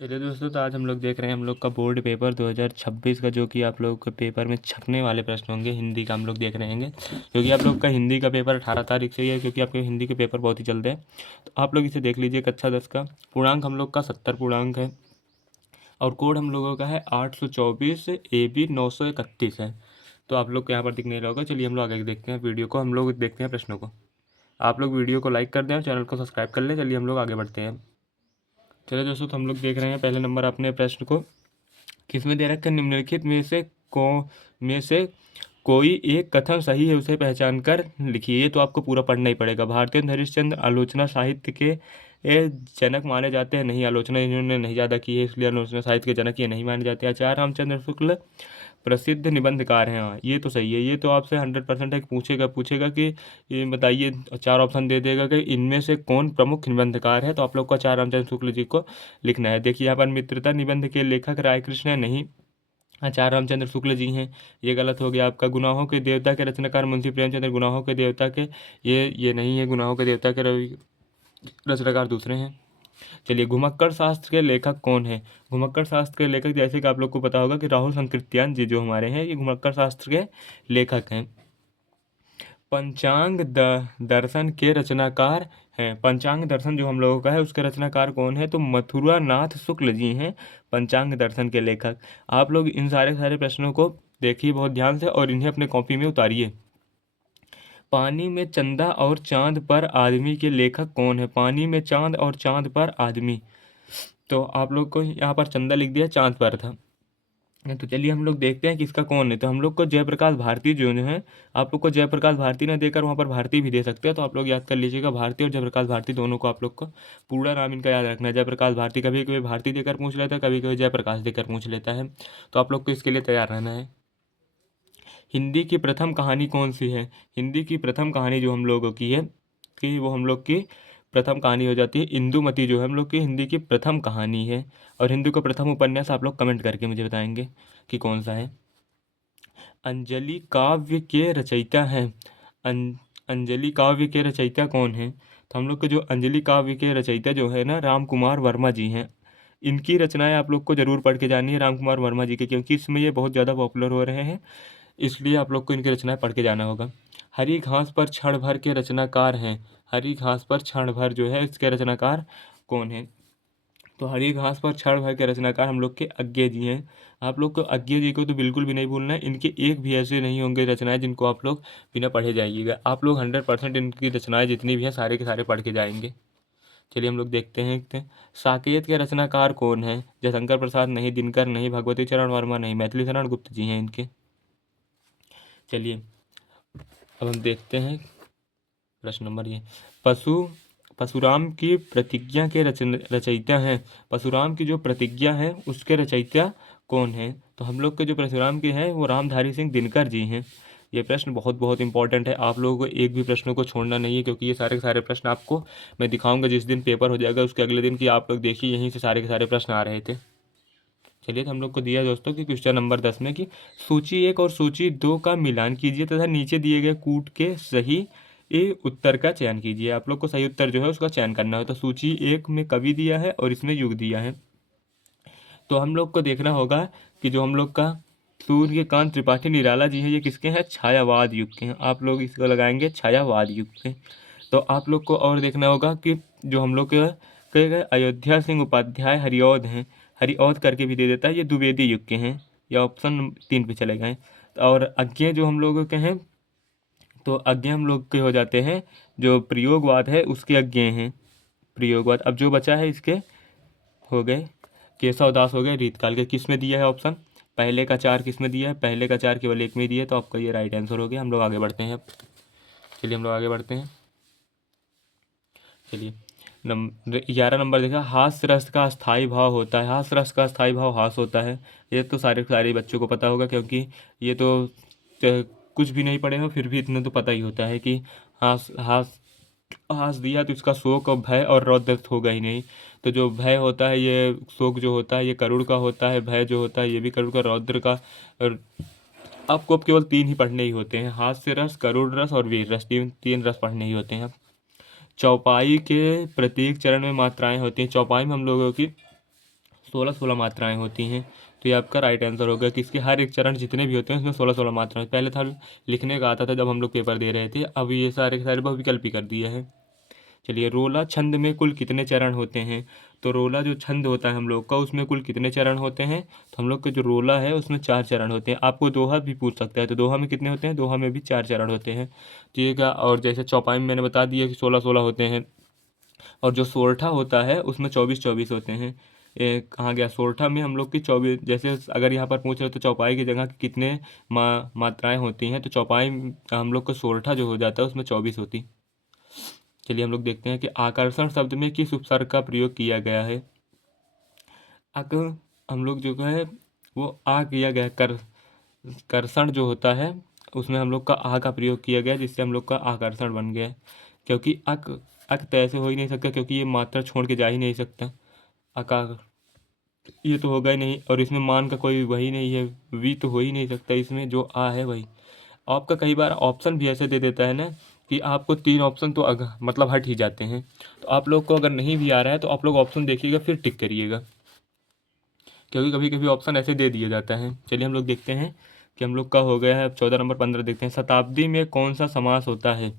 चलिए दोस्तों, तो आज हम लोग देख रहे हैं हम लोग का बोर्ड पेपर 2026 का, जो कि आप लोग के पेपर में छपने वाले प्रश्न होंगे। हिंदी का हम लोग देख रहे हैं, क्योंकि आप लोग का हिंदी का पेपर 18 तारीख से ही है, क्योंकि आपके हिंदी के पेपर बहुत ही जल्द है। तो आप लोग इसे देख लीजिए। कक्षा 10 का पूर्णांक हम लोग का 70 पूर्णांक है, और कोड हम लोगों का है 824, AB 931 है। तो आप लोग को यहाँ पर दिख नहीं रहा होगा। चलिए हम लोग आगे देखते हैं वीडियो को, हम लोग देखते हैं प्रश्नों को। आप लोग वीडियो को लाइक कर दें और चैनल को सब्सक्राइब कर लें। चलिए हम लोग आगे बढ़ते हैं। चलिए दोस्तों, तो हम लोग देख रहे हैं पहले नंबर अपने प्रश्न को। किसमें दे रखा है? निम्नलिखित में से कोई एक कथन सही है, उसे पहचान कर लिखिए। ये तो आपको पूरा पढ़ना ही पड़ेगा। भारतीय हरिश्चंद्र आलोचना साहित्य के जनक माने जाते हैं। नहीं, आलोचना इन्होंने नहीं ज़्यादा की है, इसलिए आलोचना साहित्य के जनक ये नहीं माने जाते। आचार्य रामचंद्र शुक्ल प्रसिद्ध निबंधकार हैं। हाँ, ये तो सही है। ये तो आपसे 100% है। पूछेगा कि ये बताइए, 4 ऑप्शन दे देगा कि इनमें से कौन प्रमुख निबंधकार है। तो आप लोग को आचार्य रामचंद्र शुक्ल जी को लिखना है। देखिए यहाँ पर मित्रता निबंध के लेखक राय कृष्ण है। नहीं, आचार्य रामचंद्र शुक्ल जी हैं। ये गलत हो गया आपका। गुनाहों के देवता के रचनाकार मुंशी प्रेमचंद्र गुनाहों के देवता के, ये नहीं है। गुनाहों के देवता के रचनाकार दूसरे हैं। चलिए, घुमक्कड़ शास्त्र के लेखक कौन है? घुमक्कड़ शास्त्र के लेखक, जैसे कि आप लोग को पता होगा कि राहुल संकृत्यान जी जो हमारे हैं, ये घुमक्कड़ शास्त्र के लेखक हैं। पंचांग दर्शन के रचनाकार हैं। पंचांग दर्शन जो हम लोगों का है, उसके रचनाकार कौन है? तो मथुरा नाथ शुक्ल जी हैं, पंचांग दर्शन के लेखक। आप लोग इन सारे सारे प्रश्नों को देखिए बहुत ध्यान से, और इन्हें अपने कॉपी में उतारिए। पानी में चंदा और चांद पर आदमी के लेखक कौन है? पानी में चांद और चांद पर आदमी। तो आप लोग को यहाँ पर चंदा लिख दिया, चांद पर था। तो चलिए हम लोग देखते हैं कि इसका कौन है। तो हम लोग को जयप्रकाश भारती जो है, आप लोग को जयप्रकाश भारती ना देकर वहाँ पर भारती भी दे सकते हैं। तो आप लोग याद कर लीजिएगा, भारती और जयप्रकाश भारती दोनों को आप लोग को पूरा नाम इनका याद रखना है। जयप्रकाश भारती, कभी कभी भारती देकर पूछ लेता है, कभी कभी जयप्रकाश देकर पूछ लेता है। तो आप लोग को इसके लिए तैयार रहना है। हिंदी की प्रथम कहानी कौन सी है? हिंदी की प्रथम कहानी जो हम लोगों की है, कि वो हम लोग की प्रथम कहानी हो जाती है इंदुमती, जो है हम लोग की हिंदी की प्रथम कहानी है। और हिंदी का प्रथम उपन्यास आप लोग कमेंट करके मुझे बताएंगे कि कौन सा है। अंजलि काव्य के रचयिता हैं। अंजलि काव्य के रचयिता कौन है? तो हम लोग के जो अंजलि काव्य के रचयिता जो है ना, राम कुमार वर्मा जी हैं। इनकी रचनाएं आप लोग को जरूर पढ़ के जानी है, राम कुमार वर्मा जी के, क्योंकि इसमें ये बहुत ज़्यादा पॉपुलर हो रहे हैं। इसलिए आप लोग को इनकी रचनाएं पढ़ के जाना होगा। हरी घास पर क्षण भर के रचनाकार हैं। हरी घास पर क्षण भर जो है, इसके रचनाकार कौन है? तो हरी घास पर क्षण भर के रचनाकार हम लोग के अज्ञे जी हैं। आप लोग को अज्ञे जी को तो बिल्कुल भी नहीं भूलना है। इनके एक भी ऐसे नहीं होंगे रचनाएं जिनको आप लोग बिना पढ़े जाइएगा। आप लोग 100% इनकी रचनाएं जितनी भी हैं, सारे के सारे पढ़ के जाएंगे। चलिए हम लोग देखते हैं। साकेत के रचनाकार कौन है? जयशंकर प्रसाद नहीं, दिनकर नहीं, भगवती चरण वर्मा नहीं, मैथिली शरण गुप्त जी हैं इनके। चलिए अब हम देखते हैं प्रश्न नंबर ये। पशु परशुराम की प्रतिज्ञा के रचयिता हैं। परशुराम की जो प्रतिज्ञा है, उसके रचयिता कौन है? तो हम लोग के जो परशुराम के हैं, वो रामधारी सिंह दिनकर जी हैं। ये प्रश्न बहुत बहुत इंपॉर्टेंट है। आप लोगों को एक भी प्रश्नों को छोड़ना नहीं है, क्योंकि ये सारे के सारे प्रश्न आपको मैं दिखाऊंगा जिस दिन पेपर हो जाएगा, उसके अगले दिन की आप लोग देखिए, यहीं से सारे के सारे प्रश्न आ रहे थे। चलिए, तो हम लोग को दिया दोस्तों कि क्वेश्चन नंबर 10 में कि सूची 1 और सूची 2 का मिलान कीजिए तथा नीचे दिए गए कूट के सही उत्तर का चयन कीजिए। आप लोग को सही उत्तर जो है उसका चयन करना है। तो सूची 1 में कवि दिया है और इसमें युग दिया है। तो हम लोग को देखना होगा कि जो हम लोग का सूर्यकांत त्रिपाठी निराला जी हैं, ये किसके हैं? छायावाद युग के हैं। आप लोग इसको लगाएंगे छायावाद युग के। तो आप लोग को और देखना होगा कि जो हम लोग के अयोध्या सिंह उपाध्याय हरिऔध हैं, हरिऔध करके भी दे देता है, ये द्विवेदी युग के हैं। ये ऑप्शन 3 पे चले गए। और अज्ञे जो हम लोगों के हैं, तो अज्ञे हम लोग के हो जाते हैं, जो प्रयोगवाद है उसके अज्ञे हैं। प्रयोगवाद। अब जो बचा है इसके हो गए केशव दास हो गए रीतकाल के। किस में दिया है ऑप्शन? पहले का 4 किस में दिया है? पहले का 4 केवल एक में दिया है। तो आपका ये राइट आंसर हो गया। हम लोग आगे बढ़ते हैं अब। चलिए हम लोग आगे बढ़ते हैं। चलिए 11 नंबर देखा, हास्य रस का स्थायी भाव होता है। हास्य रस का स्थायी भाव हास होता है। ये तो सारे सारे बच्चों को पता होगा, क्योंकि ये तो कुछ भी नहीं पढ़े हो फिर भी इतना तो पता ही होता है कि हास हास हास दिया तो इसका शोक और भय और रौद्र होगा ही नहीं। तो जो भय होता है, ये शोक जो होता है ये करुण का होता है, भय जो होता है ये भी करुण का, रौद्र का। और आपको अब केवल 3 ही पढ़ने ही होते हैं, हास्य रस, करुण रस और वीर रस। तीन तीन रस पढ़ने ही होते हैं। चौपाई के प्रत्येक चरण में मात्राएं होती हैं। चौपाई में हम लोगों की 16 मात्राएं होती हैं। तो ये आपका राइट आंसर होगा कि इसके हर एक चरण जितने भी होते हैं उसमें 16 मात्राएं। पहले था लिखने का आता था जब हम लोग पेपर दे रहे थे, अब ये सारे के सारे बहुविकल्प ही कर दिए हैं। चलिए, रोला छंद में कुल कितने चरण होते हैं? तो रोला जो छंद होता है हम लोग का, उसमें कुल कितने चरण होते हैं? तो हम लोग का जो रोला है उसमें 4 चरण होते हैं। आपको दोहा भी पूछ सकता है, तो दोहा में कितने होते हैं? दोहा में भी 4 चरण होते हैं। ठीक है, और जैसे चौपाई में मैंने बता दिया कि 16-16 होते हैं। और जो सोरठा होता है उसमें 24-24 होते हैं। कहाँ गया? सोरठा में हम लोग की 24, जैसे अगर यहाँ पर पूछ रहे तो चौपाई की जगह कितने मात्राएं होती हैं, तो चौपाई हम लोग का सोरठा जो हो जाता है उसमें 24 होती। चलिए हम लोग देखते हैं कि आकर्षण शब्द में किस उपसर्ग का प्रयोग किया गया है। आक हम लोग जो है वो आ किया गया कर्षण जो होता है उसमें हम लोग का आ का प्रयोग किया गया, जिससे हम लोग का आकर्षण बन गया। क्योंकि अक तो ऐसे हो ही नहीं सकता, क्योंकि ये मात्रा छोड़ के जा ही नहीं सकता। अकार ये तो होगा ही नहीं, और इसमें मान का कोई वही नहीं है, वी तो हो ही नहीं सकता, इसमें जो आ है वही। आपका कई बार ऑप्शन भी ऐसे दे देता है ना कि आपको 3 ऑप्शन तो मतलब हट ही जाते हैं। तो आप लोग को अगर नहीं भी आ रहा है तो आप लोग ऑप्शन देखिएगा फिर टिक करिएगा, क्योंकि कभी कभी ऑप्शन ऐसे दे दिया जाता है। चलिए हम लोग देखते हैं कि हम लोग का हो गया है। 14 नंबर 15 देखते हैं। शताब्दी में कौन सा समास होता है?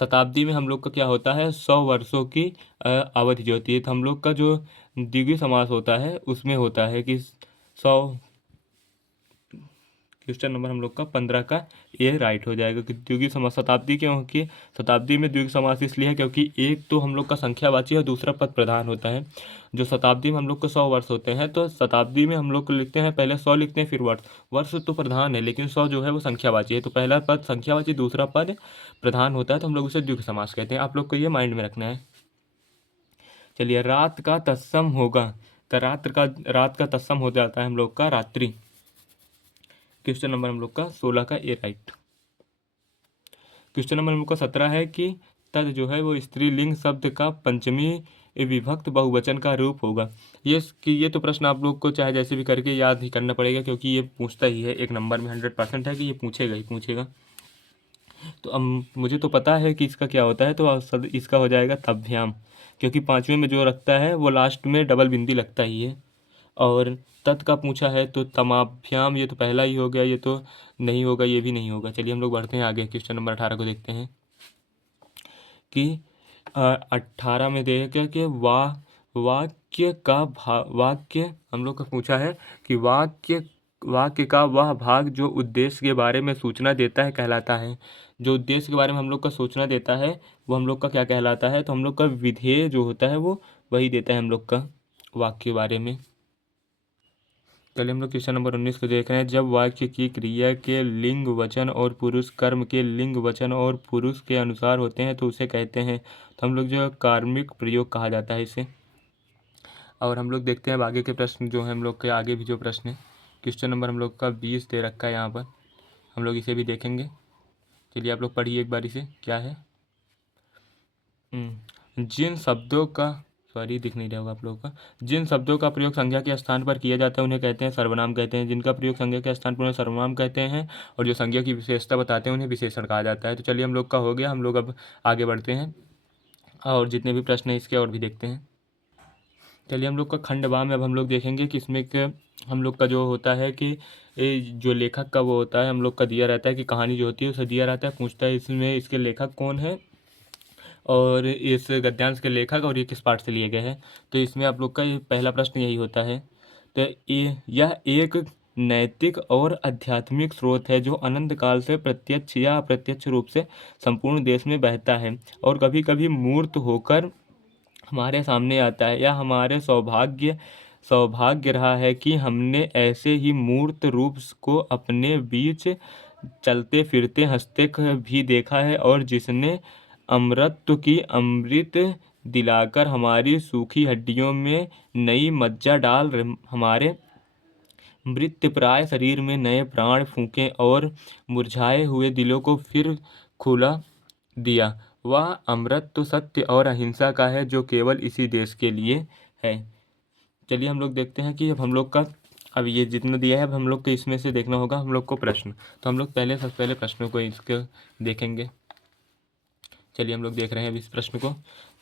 शताब्दी में हम लोग का क्या होता है? 100 वर्षों की अवधि जो होती है। तो हम लोग का जो द्विगुणी समास होता है उसमें होता है कि 100। क्वेश्चन नंबर हम लोग का 15 का ये राइट हो जाएगा कि द्विगुणी समास शताब्दी क्यों? कि शताब्दी में द्विगुणी समास इसलिए है क्योंकि एक तो हम लोग का संख्यावाची और दूसरा पद प्रधान होता है। जो शताब्दी में हम लोग को 100 वर्ष होते हैं, तो शताब्दी में हम लोग को लिखते हैं, पहले 100 लिखते हैं फिर वर्ष। वर्ष तो प्रधान है लेकिन 100 जो है वो संख्यावाची है, तो पहला पद संख्यावाची दूसरा पद प्रधान होता है, तो हम लोग उसे द्विगुणी समास कहते हैं। आप लोग को ये माइंड में रखना है। चलिए, रात का तत्सम होगा, तो रात का तत्सम हो जाता है हम लोग का रात्रि। क्वेश्चन नंबर हम लोग का 16 का ए राइट। क्वेश्चन नंबर हम लोग का 17 है कि तद जो है वो स्त्रीलिंग शब्द का पंचमी विभक्त बहुवचन का रूप होगा। ये तो प्रश्न आप लोग को चाहे जैसे भी करके याद ही करना पड़ेगा, क्योंकि ये पूछता ही है, एक नंबर में 100% है कि ये पूछेगा ही पूछेगा। तो अब मुझे तो पता है कि इसका क्या होता है, तो इसका हो जाएगा तभ्याम, क्योंकि 5वें में जो रखता है वो लास्ट में डबल बिंदी लगता ही है। और तत् का पूछा है तो तमाभ्याम, ये तो पहला ही हो गया, ये तो नहीं होगा, ये भी नहीं होगा। चलिए हम लोग बढ़ते हैं आगे, क्वेश्चन नंबर 18 को देखते हैं कि 18 में देखा कि वाक्य हम लोग का पूछा है कि वाक्य का वह भाग जो उद्देश्य के बारे में सूचना देता है कहलाता है। जो उद्देश्य के बारे में हम लोग का सूचना देता है वो हम लोग का क्या कहलाता है? तो हम लोग का विधेय जो होता है वो वही देता है हम लोग का वाक्य के बारे में। चलिए हम लोग क्वेश्चन नंबर 19 को देख रहे हैं। जब वाक्य की क्रिया के लिंग वचन और पुरुष कर्म के लिंग वचन और पुरुष के अनुसार होते हैं तो उसे कहते हैं, तो हम लोग जो कार्मिक प्रयोग कहा जाता है इसे। और हम लोग देखते हैं अब आगे के प्रश्न जो है, हम लोग के आगे भी जो प्रश्न है, क्वेश्चन नंबर हम लोग का 20 दे रखा है यहाँ पर, हम लोग इसे भी देखेंगे। चलिए आप लोग पढ़िए एक बार इसे, क्या है। जिन शब्दों का सॉरी दिख नहीं रहा होगा आप लोगों का। जिन शब्दों का प्रयोग संज्ञा के स्थान पर किया जाता है उन्हें कहते हैं सर्वनाम कहते हैं। जिनका प्रयोग संज्ञा के स्थान पर उन्हें सर्वनाम कहते हैं, और जो संज्ञा की विशेषता बताते हैं उन्हें विशेषण कहा जाता है। तो चलिए हम लोग का हो गया, हम लोग अब आगे बढ़ते हैं और जितने भी प्रश्न हैं इसके और भी देखते हैं। चलिए हम लोग का खंडवा में अब हम लोग देखेंगे कि इसमें हम लोग का जो होता है कि जो लेखक का वो होता है हम लोग का दिया रहता है कि कहानी जो होती है उसे दिया रहता है, पूछता है इसमें इसके लेखक कौन है और इस गद्यांश के लेखक और ये किस पाठ से लिए गए हैं। तो इसमें आप लोग का ये पहला प्रश्न यही होता है। तो यह एक नैतिक और आध्यात्मिक स्रोत है जो अनंत काल से प्रत्यक्ष या अप्रत्यक्ष रूप से संपूर्ण देश में बहता है और कभी कभी मूर्त होकर हमारे सामने आता है। यह हमारे सौभाग्य रहा है कि हमने ऐसे ही मूर्त रूप को अपने बीच चलते फिरते हंसते भी देखा है, और जिसने अमृत की अमृत दिलाकर हमारी सूखी हड्डियों में नई मज्जा डाल हमारे मृतप्राय शरीर में नए प्राण फूंके और मुरझाए हुए दिलों को फिर खुला दिया। वह अमृत तो सत्य और अहिंसा का है जो केवल इसी देश के लिए है। चलिए हम लोग देखते हैं कि अब हम लोग का अब ये जितना दिया है अब हम लोग को इसमें से देखना होगा हम लोग को प्रश्न। तो हम लोग सबसे पहले प्रश्नों को इसके देखेंगे। चलिए हम लोग देख रहे हैं अब इस प्रश्न को।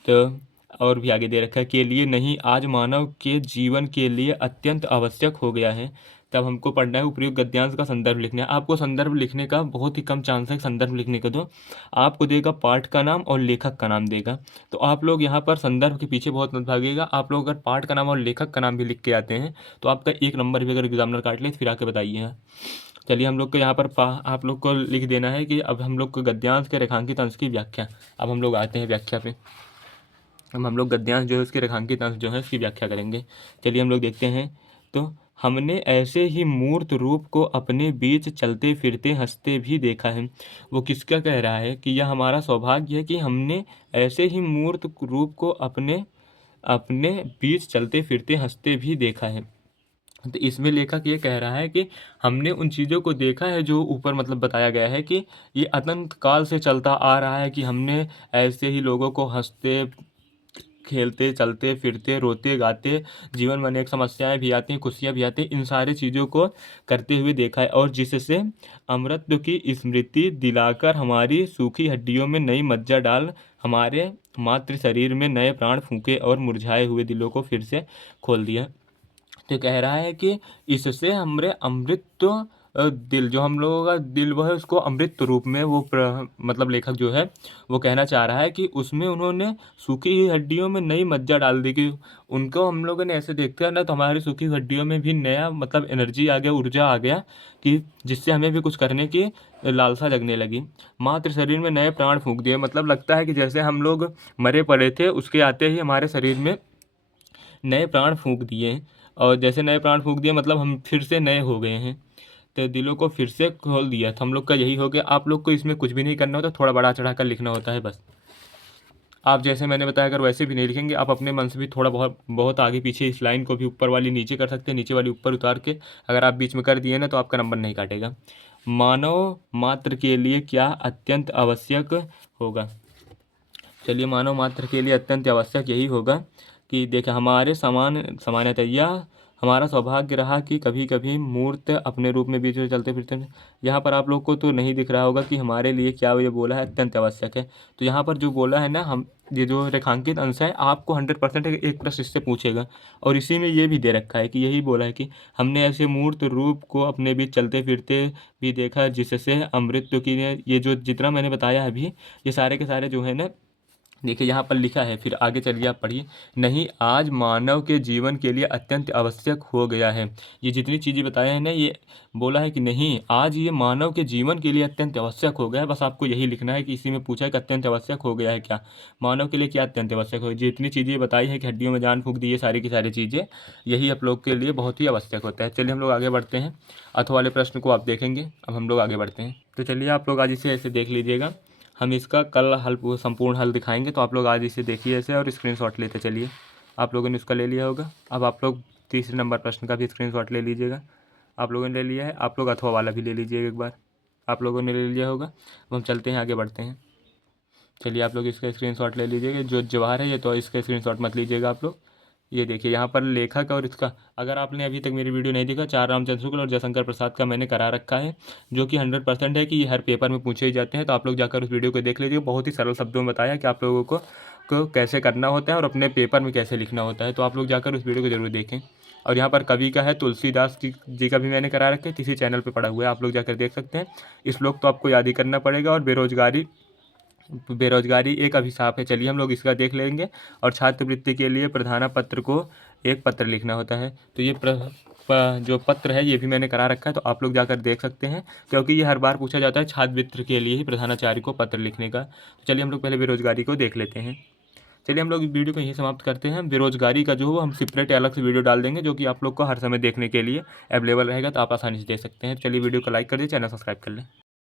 तो और भी आगे दे रखा है, के लिए नहीं आज मानव के जीवन के लिए अत्यंत आवश्यक हो गया है। तब हमको पढ़ना है उपयुक्त गद्यांश का संदर्भ लिखना है। आपको संदर्भ लिखने का बहुत ही कम चांस है संदर्भ लिखने का, तो आपको देगा पाठ का नाम और लेखक का नाम देगा। तो आप लोग यहाँ पर संदर्भ के पीछे बहुत मत भागिएगा। आप लोग अगर पाठ का नाम और लेखक का नाम भी लिख के आते हैं तो आपका 1 नंबर भी अगर एग्जामिनर काट ले तो फिर आके बताइए। चलिए हम लोग को यहाँ पर आप लोग को लिख देना है कि अब हम लोग को गद्यांश के रेखांकित अंश की व्याख्या। अब हम लोग आते हैं व्याख्या पे। हम लोग गद्यांश जो है उसके रेखांकित अंश जो है उसकी व्याख्या करेंगे। चलिए हम लोग देखते हैं। तो हमने ऐसे ही मूर्त रूप को अपने बीच चलते फिरते हंसते भी देखा है। वो किसका कह रहा है कि यह हमारा सौभाग्य है कि हमने ऐसे ही मूर्त रूप को अपने अपने बीच चलते फिरते हंसते भी देखा है। तो इसमें लेखक ये कह रहा है कि हमने उन चीज़ों को देखा है जो ऊपर मतलब बताया गया है कि ये अनंत काल से चलता आ रहा है कि हमने ऐसे ही लोगों को हंसते खेलते चलते फिरते रोते गाते, जीवन में अनेक समस्याएं भी आती हैं खुशियां भी आती हैं, इन सारी चीज़ों को करते हुए देखा है। और जिससे अमृत की स्मृति दिलाकर हमारी सूखी हड्डियों में नई मज्जा डाल हमारे मातृ शरीर में नए प्राण फूंके और मुरझाए हुए दिलों को फिर से खोल दिया। तो कह रहा है कि इससे हमरे अमृत दिल जो हम लोगों का दिल वो है उसको अमृत रूप में वो मतलब लेखक जो है वो कहना चाह रहा है कि उसमें उन्होंने सूखी हुई हड्डियों में नई मज्जा डाल दी कि उनको हम लोगों ने ऐसे देखते हैं ना तो हमारी सूखी हुई हड्डियों में भी नया मतलब एनर्जी आ गया, ऊर्जा आ गया कि जिससे हमें भी कुछ करने की लालसा जगने लगी। मात्र शरीर में नए प्राण फूंक दिए, मतलब लगता है कि जैसे हम लोग मरे पड़े थे उसके आते ही हमारे शरीर में नए प्राण फूंक दिए। और जैसे नए प्राण फूंक दिए मतलब हम फिर से नए हो गए हैं, तो दिलों को फिर से खोल दिया। तो हम लोग का यही हो गया। आप लोग को इसमें कुछ भी नहीं करना होता, थोड़ा बढ़ा चढ़ा कर लिखना होता है बस। आप जैसे मैंने बताया अगर वैसे भी नहीं लिखेंगे, आप अपने मन से भी थोड़ा बहुत बहुत आगे पीछे इस लाइन को भी ऊपर वाली नीचे कर सकते हैं, नीचे वाली ऊपर उतार के अगर आप बीच में कर दिए ना तो आपका नंबर नहीं काटेगा। मानव मात्र के लिए क्या अत्यंत आवश्यक होगा। चलिए मानव मात्र के लिए अत्यंत आवश्यक यही होगा कि देखिए हमारे सामान्यतः यह हमारा सौभाग्य रहा कि कभी कभी मूर्त अपने रूप में बीच में चलते फिरते। यहाँ पर आप लोग को तो नहीं दिख रहा होगा कि हमारे लिए क्या ये बोला है अत्यंत आवश्यक है। तो यहाँ पर जो बोला है ना हम ये जो रेखांकित अंश है आपको 100% एक प्रश्न इससे पूछेगा और इसी में ये भी दे रखा है कि यही बोला है कि हमने ऐसे मूर्त रूप को अपने बीच चलते फिरते भी देखा जिससे अमृत की ये जो जितना मैंने बताया है अभी ये सारे के सारे जो है ना देखिए यहाँ पर लिखा है। फिर आगे चलिए आप पढ़िए। नहीं आज मानव के जीवन के लिए अत्यंत आवश्यक हो गया है। ये जितनी चीज़ें बताए हैं ना ये बोला है कि नहीं आज ये मानव के जीवन के लिए अत्यंत आवश्यक हो गया है। बस आपको यही लिखना है कि इसी में पूछा है कि अत्यंत आवश्यक हो गया है क्या, मानव के लिए क्या अत्यंत आवश्यक हो। जितनी चीज़ें बताई है कि हड्डियों में जान फूंक दी है सारी की सारी चीज़ें यही आप लोग के लिए बहुत ही आवश्यक होता है। चलिए हम लोग आगे बढ़ते हैं। अथवा वाले प्रश्न को आप देखेंगे। अब हम लोग आगे बढ़ते हैं। तो चलिए आप लोग आज इसे ऐसे देख लीजिएगा। हम इसका कल हल संपूर्ण हल दिखाएंगे, तो आप लोग आज इसे देखिए ऐसे और स्क्रीनशॉट लेते चलिए। आप लोगों ने इसका ले लिया होगा। अब आप लोग तीसरे नंबर प्रश्न का भी स्क्रीनशॉट ले लीजिएगा। आप लोगों ने ले लिया है, आप लोग अथवा वाला भी ले लीजिएगा एक बार। आप लोगों ने ले लिया होगा। अब हम चलते हैं आगे बढ़ते हैं। चलिए आप लोग इसका स्क्रीनशॉट ले लीजिएगा। जो जवाहर है ये तो इसका स्क्रीनशॉट मत लीजिएगा आप लोग। ये देखिए यहाँ पर लेखक और इसका अगर आपने अभी तक मेरी वीडियो नहीं देखा, चार रामचंद्र शुक्ल और जयशंकर प्रसाद का मैंने करा रखा है जो कि 100% है कि ये हर पेपर में पूछे ही जाते हैं। तो आप लोग जाकर उस वीडियो को देख लीजिए। बहुत ही सरल शब्दों में बताया कि आप लोगों को कैसे करना होता है और अपने पेपर में कैसे लिखना होता है। तो आप लोग जाकर उस वीडियो को जरूर देखें। और यहाँ पर कवि का है तुलसीदास जी का भी मैंने करा रखा है, किसी चैनल पर पड़ा हुआ है, आप लोग जाकर देख सकते हैं। इस श्लोक तो आपको याद ही करना पड़ेगा। और बेरोजगारी एक अभिशाप है। चलिए हम लोग इसका देख लेंगे। और छात्रवृत्ति के लिए प्रधान पत्र को एक पत्र लिखना होता है। तो ये जो पत्र है ये भी मैंने करा रखा है, तो आप लोग जाकर देख सकते हैं क्योंकि ये हर बार पूछा जाता है छात्रवृत्ति के लिए ही प्रधानाचार्य को पत्र लिखने का। तो चलिए हम लोग पहले बेरोजगारी को देख लेते हैं। चलिए हम लोग इस वीडियो को यहीं समाप्त करते हैं। बेरोजगारी का जो हम सेपरेट अलग से वीडियो डाल देंगे जो कि आप लोग को हर समय देखने के लिए अवेलेबल रहेगा, तो आप आसानी से देख सकते हैं। चलिए वीडियो को लाइक कर दीजिए, चैनल सब्सक्राइब कर लें।